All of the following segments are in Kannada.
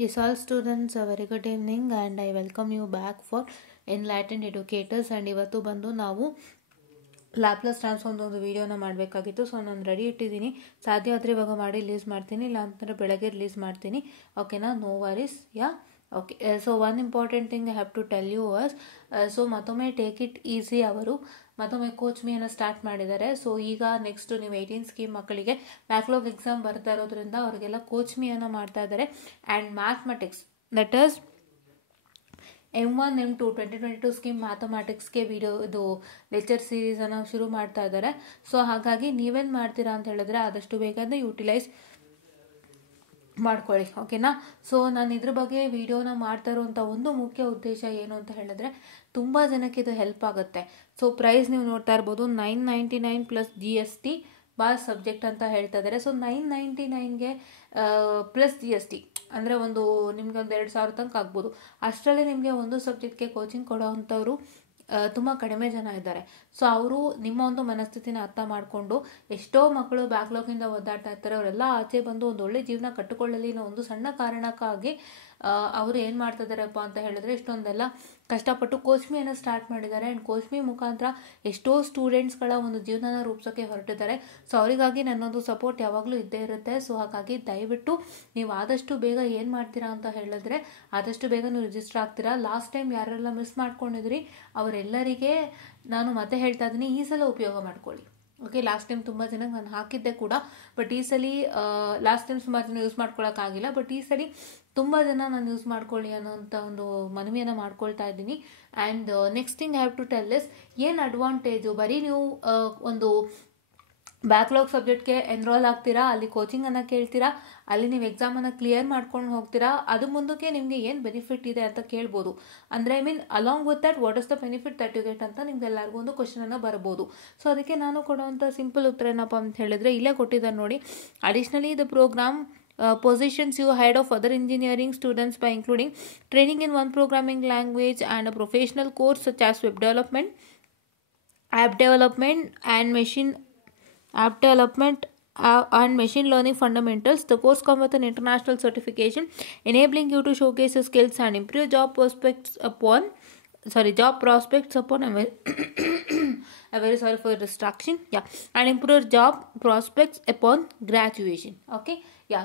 Yes, all students, a very good evening and I welcome you back for Enlightened Educators. And ಇವತ್ತು ಬಂದು ನಾವು ಲ್ಯಾಪ್ಲೇಸ್ ಟ್ರಾನ್ಸ್ಫಾರ್ಮ್ ಒಂದು ವಿಡಿಯೋನ ಮಾಡಬೇಕಾಗಿತ್ತು. ಸೊ ನಾನು ರೆಡಿ ಇಟ್ಟಿದ್ದೀನಿ. ಸಾಧ್ಯ ಆದರೆ ಇವಾಗ ಮಾಡಿ ರಿಲೀಸ್ ಮಾಡ್ತೀನಿ, ಇಲ್ಲ ಅಂತಂದರೆ ಬೆಳಗ್ಗೆ ರಿಲೀಸ್ ಮಾಡ್ತೀನಿ. ಓಕೆನಾ, no worries. Yeah okay. So one important thing I have to tell you was, so ಮತ್ತೊಮ್ಮೆ ಟೇಕ್ ಇಟ್ ಈಸಿ ಅವರು ಮತ್ತೊಮ್ಮೆ ಕೋಚ್ ಮೀಯನ್ನು ಸ್ಟಾರ್ಟ್ ಮಾಡಿದ್ದಾರೆ. ಸೊ ಈಗ ನೆಕ್ಸ್ಟ್ ನೀವು 18 ಸ್ಕೀಮ್ ಮಕ್ಕಳಿಗೆ ಬ್ಯಾಕ್ಲಾಗ್ ಎಕ್ಸಾಮ್ ಬರ್ತಾ ಇರೋದ್ರಿಂದ ಅವರಿಗೆಲ್ಲ ಕೋಚ್ ಮೀಯನ್ನು ಮಾಡ್ತಾ ಇದ್ದಾರೆ. And mathematics, that is M1 M2 2022 scheme ಮ್ಯಾಥಮೆಟಿಕ್ಸ್ಗೆ ವಿಡಿಯೋ ಇದು ಲೆಕ್ಚರ್ ಸೀರೀಸನ್ನು ಶುರು ಮಾಡ್ತಾ ಇದ್ದಾರೆ. ಸೊ ಹಾಗಾಗಿ ನೀವೇನು ಮಾಡ್ತೀರಾ ಅಂತ ಹೇಳಿದ್ರೆ ಆದಷ್ಟು ಬೇಗ ಯೂಟಿಲೈಸ್ ಮಾಡ್ಕೊಳ್ಳಿ. ಓಕೆನಾ. ಸೊ ನಾನು ಇದ್ರ ಬಗ್ಗೆ ವಿಡಿಯೋನ ಮಾಡ್ತಾ ಇರುವಂಥ ಒಂದು ಮುಖ್ಯ ಉದ್ದೇಶ ಏನು ಅಂತ ಹೇಳಿದ್ರೆ ತುಂಬ ಜನಕ್ಕೆ ಇದು ಹೆಲ್ಪ್ ಆಗುತ್ತೆ. ಸೊ ಪ್ರೈಸ್ ನೀವು ನೋಡ್ತಾ ಇರ್ಬೋದು, 999 ಪ್ಲಸ್ GST ಬಾರ್ ಸಬ್ಜೆಕ್ಟ್ ಅಂತ ಹೇಳ್ತಾ ಇದ್ದಾರೆ. ಸೊ 999ಗೆ ಪ್ಲಸ್ GST ಅಂದರೆ ನಿಮಗೆ ಒಂದು 2,000 ತನಕ ಆಗ್ಬೋದು. ಅಷ್ಟರಲ್ಲಿ ನಿಮಗೆ ಒಂದು ಸಬ್ಜೆಕ್ಟ್ಗೆ ಕೋಚಿಂಗ್ ಕೊಡೋ ಅಂಥವ್ರು ತುಂಬ ಕಡಿಮೆ ಜನ ಇದ್ದಾರೆ. ಸೊ ಅವರು ನಿಮ್ಮ ಒಂದು ಮನಸ್ಥಿತಿನ ಅರ್ಥ ಮಾಡಿಕೊಂಡು ಎಷ್ಟೋ ಮಕ್ಕಳು ಬ್ಯಾಕ್ಲಾಗಿಂದ ಒದ್ದಾಡ್ತಾ ಇರ್ತಾರೆ, ಅವರೆಲ್ಲ ಆಚೆ ಬಂದು ಒಂದು ಒಳ್ಳೆ ಜೀವನ ಕಟ್ಟಿಕೊಳ್ಳಲಿ ಅನ್ನೋ ಒಂದು ಸಣ್ಣ ಕಾರಣಕ್ಕಾಗಿ ಅವರು ಏನು ಮಾಡ್ತಾ ಇದ್ದಾರಪ್ಪ ಅಂತ ಹೇಳಿದ್ರೆ ಇಷ್ಟೊಂದೆಲ್ಲ ಕಷ್ಟಪಟ್ಟು ಕೋಚ್ಮಿಯನ್ನು ಸ್ಟಾರ್ಟ್ ಮಾಡಿದ್ದಾರೆ. ಆ್ಯಂಡ್ ಕೋಚ್ಮಿ ಮುಖಾಂತರ ಎಷ್ಟೋ ಸ್ಟೂಡೆಂಟ್ಸ್ಗಳ ಒಂದು ಜೀವನನ ರೂಪಿಸೋಕ್ಕೆ ಹೊರಟಿದ್ದಾರೆ. ಸೊ ಅವರಿಗಾಗಿ ನನ್ನೊಂದು ಸಪೋರ್ಟ್ ಯಾವಾಗಲೂ ಇದ್ದೇ ಇರುತ್ತೆ. ಸೊ ಹಾಗಾಗಿ ದಯವಿಟ್ಟು ನೀವು ಆದಷ್ಟು ಬೇಗ ಏನು ಮಾಡ್ತೀರಾ ಅಂತ ಹೇಳಿದ್ರೆ ಆದಷ್ಟು ಬೇಗ ನೀವು ರಿಜಿಸ್ಟರ್ ಆಗ್ತೀರಾ. ಲಾಸ್ಟ್ ಟೈಮ್ ಯಾರೆಲ್ಲ ಮಿಸ್ ಮಾಡ್ಕೊಂಡಿದ್ರಿ ಅವರೆಲ್ಲರಿಗೆ ನಾನು ಮತ್ತೆ ಹೇಳ್ತಾ ಇದ್ದೀನಿ, ಈ ಸಲ ಉಪಯೋಗ ಮಾಡ್ಕೊಳ್ಳಿ. ಓಕೆ, ಲಾಸ್ಟ್ ಟೈಮ್ ತುಂಬ ಜನಕ್ಕೆ ನಾನು ಹಾಕಿದ್ದೆ ಕೂಡ, ಬಟ್ ಈ ಸಲ ಲಾಸ್ಟ್ ಟೈಮ್ ಸುಮಾರು ಜನ ಯೂಸ್ ಮಾಡ್ಕೊಳಕ್ಕಾಗಿಲ್ಲ, ಬಟ್ ಈ ಸಲ ತುಂಬ ಜನ ನಾನು ಯೂಸ್ ಮಾಡ್ಕೊಳ್ಳಿ ಅನ್ನೋಂಥ ಒಂದು ಮನವಿಯನ್ನು ಮಾಡ್ಕೊಳ್ತಾ ಇದ್ದೀನಿ. And next thing I have to tell is, ಏನು ಅಡ್ವಾಂಟೇಜು, ಬರೀ ನೀವು ಒಂದು ಬ್ಯಾಕ್ಲಾಗ್ ಸಬ್ಜೆಕ್ಟ್ಗೆ ಎನ್ರೋಲ್ ಆಗ್ತೀರಾ, ಅಲ್ಲಿ ಕೋಚಿಂಗನ್ನು ಕೇಳ್ತೀರಾ, ಅಲ್ಲಿ ನೀವು ಎಕ್ಸಾಮನ್ನು ಕ್ಲಿಯರ್ ಮಾಡ್ಕೊಂಡು ಹೋಗ್ತೀರಾ, ಅದು ಮುಂದಕ್ಕೆ ನಿಮಗೆ ಏನು ಬೆನಿಫಿಟ್ ಇದೆ ಅಂತ ಕೇಳ್ಬೋದು. ಅಂದರೆ I mean along with that what is the benefit that you get ಅಂತ ನಿಮ್ಗೆ ಎಲ್ಲರಿಗೂ ಒಂದು ಕ್ವಶನನ್ನು ಬರ್ಬೋದು. ಸೊ ಅದಕ್ಕೆ ನಾನು ಕೊಡುವಂಥ ಸಿಂಪಲ್ ಉತ್ತರ ಏನಪ್ಪ ಅಂತ ಹೇಳಿದ್ರೆ ಇಲ್ಲೇ ಕೊಟ್ಟಿದ್ದಾರೆ ನೋಡಿ. Additionally the programme positions you ahead of other engineering students by including training in one programming language and a professional course such as web development, app development and machine learning fundamentals. The course comes with an international certification enabling you to showcase your skills and improve job prospects upon I'm very sorry for the distraction. And improve job prospects upon graduation. Okay.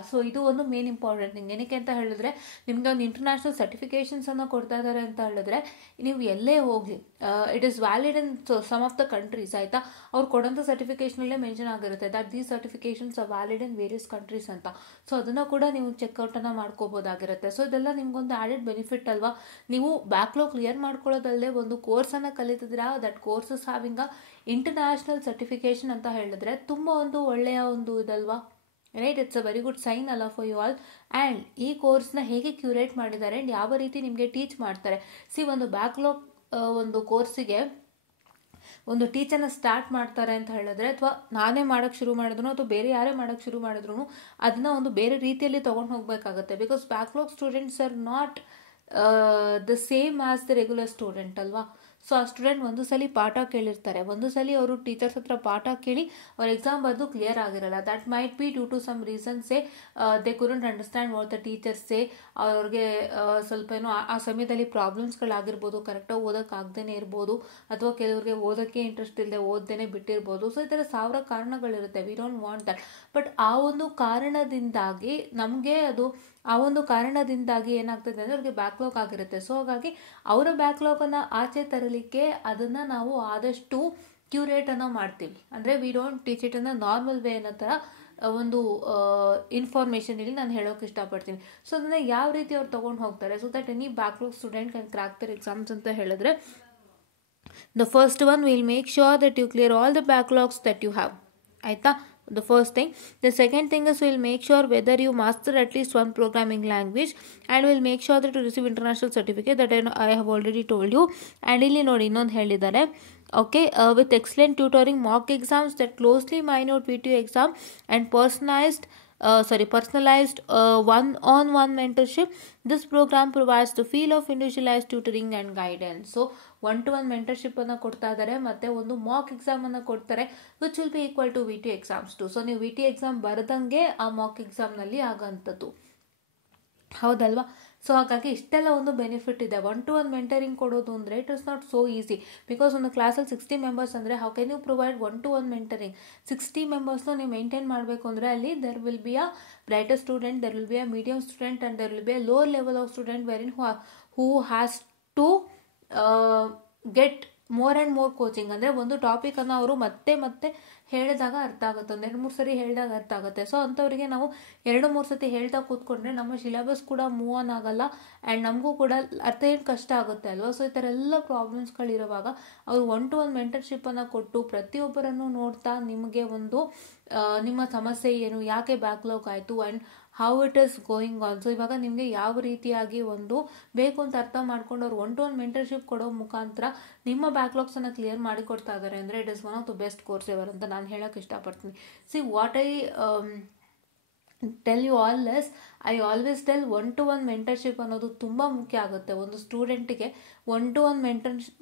So ಇದು ಒಂದು ಮೇನ್ ಇಂಪಾರ್ಟೆಂಟ್ ಥಿಂಗ್. ಏನಕ್ಕೆ ಅಂತ ಹೇಳಿದ್ರೆ ನಿಮಗೆ ಒಂದು ಇಂಟರ್ನ್ಯಾಷನಲ್ ಸರ್ಟಿಫಿಕೇಷನ್ಸನ್ನು ಕೊಡ್ತಾ ಇದ್ದಾರೆ ಅಂತ ಹೇಳಿದ್ರೆ ನೀವು ಎಲ್ಲೇ ಹೋಗಲಿ it is valid in some of the countries. ಆಯಿತಾ, ಅವ್ರು ಕೊಡೋಂಥ ಸರ್ಟಿಫಿಕೇಷನಲ್ಲೇ ಮೆನ್ಷನ್ ಆಗಿರುತ್ತೆ that these certifications are valid in various countries ಅಂತ. ಸೊ ಅದನ್ನು ಕೂಡ ನೀವು ಚೆಕ್ಔಟನ್ನು ಮಾಡ್ಕೋಬೋದಾಗಿರುತ್ತೆ. ಸೊ ಇದೆಲ್ಲ ನಿಮ್ಗೊಂದು ಆ್ಯಡೆಡ್ ಬೆನಿಫಿಟ್ ಅಲ್ವಾ. ನೀವು ಬ್ಯಾಕ್ಲಾಗ್ ಕ್ಲಿಯರ್ ಮಾಡ್ಕೊಳ್ಳೋದಲ್ಲದೆ ಒಂದು ಕೋರ್ಸನ್ನು ಕಲಿತಿದ್ದೀರಾ, that course is having a international certification ಅಂತ ಹೇಳಿದ್ರೆ ತುಂಬ ಒಂದು ಒಳ್ಳೆಯ ಒಂದು ಇದಲ್ವಾ. Right, it's a very good sign ಅಲ್ಲ ಫಾರ್ ಯು ಆಲ್. ಆ್ಯಂಡ್ ಈ ಕೋರ್ಸ್ನ ಹೇಗೆ ಕ್ಯೂರೇಟ್ ಮಾಡಿದ್ದಾರೆ ಆ್ಯಂಡ್ ಯಾವ ರೀತಿ ನಿಮಗೆ ಟೀಚ್ ಮಾಡ್ತಾರೆ. ಒಂದು ಬ್ಯಾಕ್ಲಾಗ್ ಒಂದು ಕೋರ್ಸಿಗೆ ಒಂದು ಟೀಚರ್ನ ಸ್ಟಾರ್ಟ್ ಮಾಡ್ತಾರೆ ಅಂತ ಹೇಳಿದ್ರೆ, ಅಥವಾ ನಾನೇ ಮಾಡೋಕ್ಕೆ ಶುರು ಮಾಡಿದ್ರು ಅಥವಾ ಬೇರೆ ಯಾರೇ ಮಾಡೋಕ್ಕೆ ಶುರು ಮಾಡಿದ್ರು ಅದನ್ನ ಒಂದು ಬೇರೆ ರೀತಿಯಲ್ಲಿ ತೊಗೊಂಡು ಹೋಗಬೇಕಾಗುತ್ತೆ. Because backlog students R not the same as the regular student ಅಲ್ವಾ. ಸೊ ಆ ಸ್ಟೂಡೆಂಟ್ ಒಂದು ಸಲ ಪಾಠ ಕೇಳಿರ್ತಾರೆ, ಒಂದು ಸಲ ಅವರು ಟೀಚರ್ಸ್ ಹತ್ರ ಪಾಠ ಕೇಳಿ ಅವ್ರ ಎಕ್ಸಾಮ್ ಬರೆದು ಕ್ಲಿಯರ್ ಆಗಿರಲ್ಲ. That might be due to some ರೀಸನ್ಸೇ they couldn't understand what the ಟೀಚರ್ಸೇ. ಅವ್ರಿಗೆ ಸ್ವಲ್ಪ ಏನೋ ಆ ಸಮಯದಲ್ಲಿ ಪ್ರಾಬ್ಲಮ್ಸ್ಗಳಾಗಿರ್ಬೋದು, ಕರೆಕ್ಟಾಗಿ ಓದೋಕ್ಕಾಗ್ದೇ ಇರ್ಬೋದು, ಅಥವಾ ಕೆಲವ್ರಿಗೆ ಓದೋಕ್ಕೆ ಇಂಟ್ರೆಸ್ಟ್ ಇಲ್ಲದೆ ಓದ್ದೇನೆ ಬಿಟ್ಟಿರ್ಬೋದು. ಸೊ ಈ ಥರ 1000 ಕಾರಣಗಳಿರುತ್ತೆ. We don't want that. But ಆ ಒಂದು ಕಾರಣದಿಂದಾಗಿ ಏನಾಗ್ತದೆ ಅಂದರೆ ಅವ್ರಿಗೆ ಬ್ಯಾಕ್ಲಾಗ್ ಆಗಿರುತ್ತೆ. ಸೊ ಹಾಗಾಗಿ ಅವರ ಬ್ಯಾಕ್ಲಾಗನ್ನು ಆಚೆ ತರಲಿಕ್ಕೆ ಅದನ್ನು ನಾವು ಆದಷ್ಟು ಕ್ಯೂರೇಟನ್ನು ಮಾಡ್ತೀವಿ. ಅಂದರೆ ವಿ ಡೋಂಟ್ ಟೀಚ್ ಇಟ್ ಅನ್ನ ನಾರ್ಮಲ್ ವೇ ಅನ್ನೋ ಥರ ಒಂದು ಇನ್ಫಾರ್ಮೇಷನ್ ಇಲ್ಲಿ ನಾನು ಹೇಳೋಕೆ ಇಷ್ಟಪಡ್ತೀನಿ. ಸೊ ಅದನ್ನು ಯಾವ ರೀತಿ ಅವ್ರು ತೊಗೊಂಡು ಹೋಗ್ತಾರೆ so that any backlog student can crack their exams ಅಂತ ಹೇಳಿದ್ರೆ, the first one will make sure that you clear all the backlogs that you have. ಆಯಿತಾ, the first thing. The second thing is we'll make sure whether you master at least one programming language, and we'll make sure that you receive international certificate that I have already told you. And ಇಲ್ಲಿ ನೋಡಿ ಇನ್ನೊಂದು ಹೇಳಿದ್ದಾರೆ. Okay, with excellent tutoring, mock exams that closely minute VTU exam and personalized one-on-one mentorship. This program provides the feel of individualized tutoring and guidance. So 1-to-1 mentorship ಅನ್ನು ಕೊಡ್ತಾ ಇದ್ದಾರೆ, ಮತ್ತೆ ಒಂದು ಮಾಕ್ ಎಕ್ಸಾಮ್ ಅನ್ನು ಕೊಡ್ತಾರೆ which will be equal to VT exams too. So ನೀವು VT ಎಕ್ಸಾಮ್ ಬರೆದಂಗೆ ಆ ಮಾಕ್ ಎಕ್ಸಾಮ್ನಲ್ಲಿ ಆಗೋಂಥದ್ದು. ಹೌದಲ್ವಾ? ಸೊ ಹಾಗಾಗಿ ಇಷ್ಟೆಲ್ಲ ಒಂದು ಬೆನಿಫಿಟ್ ಇದೆ. 1-to-1 ಮೆಂಟರಿಂಗ್ ಕೊಡೋದು ಅಂದರೆ it is not so easy. Because ಒಂದು ಕ್ಲಾಸಲ್ಲಿ 60 ಮೆಂಬರ್ಸ್ ಅಂದರೆ how can you provide 1-to-1 mentoring? 60 ಮೆಂಬರ್ಸ್ನು ನೀವು ಮೇಂಟೈನ್ ಮಾಡಬೇಕು ಅಂದರೆ ಅಲ್ಲಿ there will be a brighter student, there will be a medium student and there will be a lower level of student ವೆರಿನ್ who has to get more and more coaching. ಅಂದರೆ ಒಂದು ಟಾಪಿಕನ್ನು ಅವರು ಮತ್ತೆ ಮತ್ತೆ ಹೇಳಿದಾಗ ಅರ್ಥ ಆಗುತ್ತೆ, 1-2-3 ಸರಿ ಹೇಳಿದಾಗ ಅರ್ಥ ಆಗುತ್ತೆ. ಸೊ ಅಂಥವರಿಗೆ ನಾವು 2-3 ಸತಿ ಹೇಳ್ತಾ ಕೂತ್ಕೊಂಡ್ರೆ ನಮ್ಮ ಸಿಲೆಬಸ್ ಕೂಡ ಮೂವ್ ಆನ್ ಆಗಲ್ಲ ಆ್ಯಂಡ್ ನಮಗೂ ಕೂಡ ಅರ್ಥ ಏನು ಕಷ್ಟ ಆಗುತ್ತೆ ಅಲ್ವಾ? ಸೊ ಈ ಥರ ಎಲ್ಲ ಪ್ರಾಬ್ಲಮ್ಸ್ಗಳಿರುವಾಗ ಅವರು 1-to-1 ಮೆಂಟರ್ಶಿಪ್ಪನ್ನು ಕೊಟ್ಟು ಪ್ರತಿಯೊಬ್ಬರನ್ನು ನೋಡ್ತಾ ನಿಮಗೆ ಒಂದು ನಿಮ್ಮ ಸಮಸ್ಯೆ ಏನು, ಯಾಕೆ ಬ್ಯಾಕ್ಲಾಗ್ ಆಯಿತು and how it is going on. So ಇವಾಗ ನಿಮಗೆ ಯಾವ ರೀತಿಯಾಗಿ ಒಂದು ಬೇಕು ಅಂತ ಅರ್ಥ ಮಾಡ್ಕೊಂಡು ಅವ್ರು 1-to-1 ಮೆಂಟರ್ಶಿಪ್ ಕೊಡೋ ಮುಖಾಂತರ ನಿಮ್ಮ ಬ್ಯಾಕ್ಲಾಗ್ಸನ್ನು ಕ್ಲಿಯರ್ ಮಾಡಿ ಕೊಡ್ತಾ ಇದ್ದಾರೆ ಅಂದರೆ it is one of the best course ever ಅಂತ ನಾನು ಹೇಳೋಕ್ಕೆ ಇಷ್ಟಪಡ್ತೀನಿ. See what I tell you all less, I always tell 1-to-1 mentorship ಅನ್ನೋದು ತುಂಬ ಮುಖ್ಯ ಆಗುತ್ತೆ. ಒಂದು ಸ್ಟೂಡೆಂಟಿಗೆ 1-to-1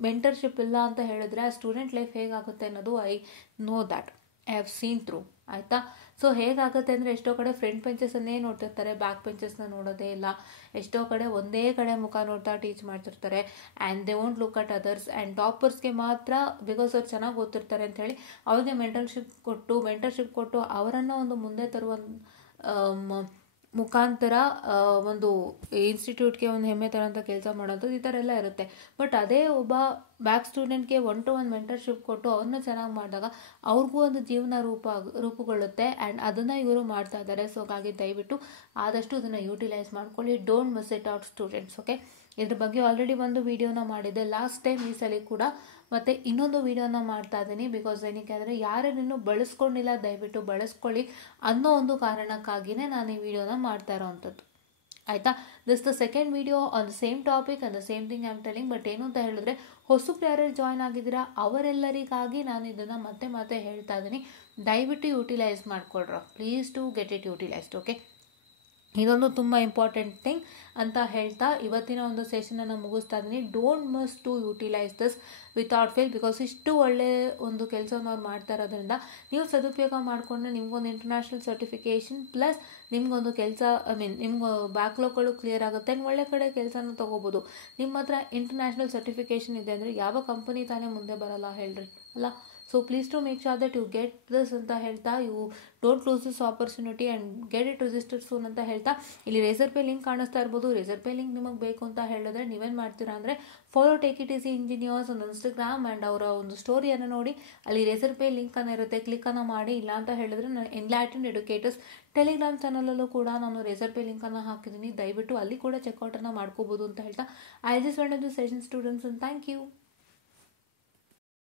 ಮೆಂಟರ್ಶಿಪ್ ಇಲ್ಲ ಅಂತ ಹೇಳಿದ್ರೆ ಆ ಸ್ಟೂಡೆಂಟ್ ಲೈಫ್ ಹೇಗಾಗುತ್ತೆ ಅನ್ನೋದು I know that, I have seen through. ಆಯಿತಾ? ಸೊ ಹೇಗಾಗುತ್ತೆ ಅಂದರೆ ಎಷ್ಟೋ ಕಡೆ ಫ್ರಂಟ್ ಬೆಂಚಸ್ಸನ್ನೇ ನೋಡ್ತಿರ್ತಾರೆ, ಬ್ಯಾಕ್ ಬೆಂಚಸ್ನ ನೋಡೋದೇ ಇಲ್ಲ. ಎಷ್ಟೋ ಕಡೆ ಒಂದೇ ಕಡೆ ಮುಖ ನೋಡ್ತಾ ಟೀಚ್ ಮಾಡ್ತಿರ್ತಾರೆ and they won't look at others. And ಟಾಪರ್ಸ್ಗೆ ಮಾತ್ರ ಬಿಕಾಸ್ ಅವ್ರು ಚೆನ್ನಾಗಿ ಓದ್ತಿರ್ತಾರೆ ಅಂತ ಹೇಳಿ ಅವ್ರಿಗೆ ಮೆಂಟರ್ಶಿಪ್ ಕೊಟ್ಟು ಅವರನ್ನು ಒಂದು ಮುಂದೆ ತರುವ ಮುಖಾಂತರ ಒಂದು ಇನ್ಸ್ಟಿಟ್ಯೂಟ್ಗೆ ಒಂದು ಹೆಮ್ಮೆ ತರೋಂಥ ಕೆಲಸ ಮಾಡೋದು ಈ ಥರ ಎಲ್ಲ ಇರುತ್ತೆ. ಬಟ್ ಅದೇ ಒಬ್ಬ ಬ್ಯಾಕ್ ಸ್ಟೂಡೆಂಟ್ಗೆ 1-to-1 ಮೆಂಟರ್ಶಿಪ್ ಕೊಟ್ಟು ಅವ್ರನ್ನ ಚೆನ್ನಾಗಿ ಮಾಡಿದಾಗ ಅವ್ರಿಗೂ ಒಂದು ಜೀವನ ರೂಪುಗೊಳ್ಳುತ್ತೆ ಆ್ಯಂಡ್ ಅದನ್ನು ಇವರು ಮಾಡ್ತಾ ಇದ್ದಾರೆ. ಸೊ ಹಾಗಾಗಿ ದಯವಿಟ್ಟು ಆದಷ್ಟು ಇದನ್ನು ಯೂಟಿಲೈಸ್ ಮಾಡ್ಕೊಳ್ಳಿ. Don't miss it out students. Okay, ಇದ್ರ ಬಗ್ಗೆ ಆಲ್ರೆಡಿ ಒಂದು ವಿಡಿಯೋನ ಮಾಡಿದ್ದೆ ಲಾಸ್ಟ್ ಟೈಮ್, ಈ ಸಲ ಕೂಡ ಮತ್ತು ಇನ್ನೊಂದು ವಿಡಿಯೋನ ಮಾಡ್ತಾ ಇದ್ದೀನಿ. ಬಿಕಾಸ್ ಏನಕ್ಕೆ ಅಂದರೆ ಯಾರನ್ನು ಬಳಸ್ಕೊಂಡಿಲ್ಲ ದಯವಿಟ್ಟು ಬಳಸ್ಕೊಳ್ಳಿ ಅನ್ನೋ ಒಂದು ಕಾರಣಕ್ಕಾಗಿಯೇ ನಾನು ಈ ವಿಡಿಯೋನ ಮಾಡ್ತಾ ಇರೋವಂಥದ್ದು. ಆಯಿತಾ? This the second video on the same topic and the same thing I am telling. But ಏನು ಅಂತ ಹೇಳಿದ್ರೆ ಹೊಸಬ್ರು ಯಾರ್ಯಾರು ಜಾಯ್ನ್ ಆಗಿದ್ದೀರಾ ಅವರೆಲ್ಲರಿಗಾಗಿ ನಾನು ಇದನ್ನು ಮತ್ತೆ ಹೇಳ್ತಾ ಇದ್ದೀನಿ. ದಯವಿಟ್ಟು ಯೂಟಿಲೈಸ್ ಮಾಡ್ಕೊಳ್ರ, please to get it utilised. Okay, ಇದೊಂದು ತುಂಬ ಇಂಪಾರ್ಟೆಂಟ್ ಥಿಂಗ್ ಅಂತ ಹೇಳ್ತಾ ಇವತ್ತಿನ ಒಂದು ಸೆಷನನ್ನು ಮುಗಿಸ್ತಾ ಇದ್ದೀನಿ. Don't miss to utilise this without fail. Because ಇಷ್ಟು ಒಳ್ಳೆ ಒಂದು ಕೆಲಸವನ್ನು ಅವ್ರು ಮಾಡ್ತಾ ಇರೋದ್ರಿಂದ ನೀವು ಸದುಪಯೋಗ ಮಾಡಿಕೊಂಡ್ರೆ ನಿಮ್ಗೊಂದು ಇಂಟರ್ನ್ಯಾಷನಲ್ ಸರ್ಟಿಫಿಕೇಷನ್ ಪ್ಲಸ್ ನಿಮ್ಗೊಂದು ಕೆಲಸ, ನಿಮ್ಗೆ ಬ್ಯಾಕ್ಲಾಗ್ಗಳು ಕ್ಲಿಯರ್ ಆಗುತ್ತೆ ಆ್ಯಂಡ್ ಒಳ್ಳೆ ಕಡೆ ಕೆಲಸನ ತೊಗೋಬೋದು. ನಿಮ್ಮ ಹತ್ರ ಇಂಟರ್ನ್ಯಾಷನಲ್ ಸರ್ಟಿಫಿಕೇಷನ್ ಇದೆ ಅಂದರೆ ಯಾವ ಕಂಪನಿ ತಾನೇ ಮುಂದೆ ಬರಲ್ಲ ಹೇಳ್ರಿ ಅಲ್ಲ? So please to make sure that you get this ಅಂತ ಹೇಳ್ತಾ, you don't lose this opportunity and get it registered soon ಅಂತ ಹೇಳ್ತಾ, ಇಲ್ಲಿ ರೇಸರ್ ಪೇ ಲಿಂಕ್ ಕಾಣಿಸ್ತಾ ಇರ್ಬೋದು. ರೇಸರ್ ಪೇ ಲಿಂಕ್ ನಿಮಗೆ ಬೇಕು ಅಂತ ಹೇಳಿದ್ರೆ ನೀವೇನು ಮಾಡ್ತೀರಾ ಅಂದರೆ follow take it easy engineers ಒಂದು ಇನ್ಸ್ಟಾಗ್ರಾಮ್ ಆ್ಯಂಡ್ ಅವರ ಒಂದು ಸ್ಟೋರಿಯನ್ನು ನೋಡಿ ಅಲ್ಲಿ ರೇಸರ್ ಪೇ ಲಿಂಕನ್ನು ಇರುತ್ತೆ, ಕ್ಲಿಕ್ಕನ್ನು ಮಾಡಿ. ಇಲ್ಲ ಅಂತ ಹೇಳಿದ್ರೆ ನಾನು ಎನ್ಲೈಟನ್ಡ್ ಎಡ್ಯುಕೇಟರ್ಸ್ ಟೆಲಿಗ್ರಾಮ್ ಚಾನಲಲ್ಲೂ ಕೂಡ ನಾನು ರೇಸರ್ ಪೇ ಲಿಂಕನ್ನು ಹಾಕಿದ್ದೀನಿ. ದಯವಿಟ್ಟು ಅಲ್ಲಿ ಕೂಡ ಚೆಕ್ಔಟನ್ನು ಮಾಡ್ಕೋಬೋದು ಅಂತ ಹೇಳ್ತಾ I just want to session students and thank you.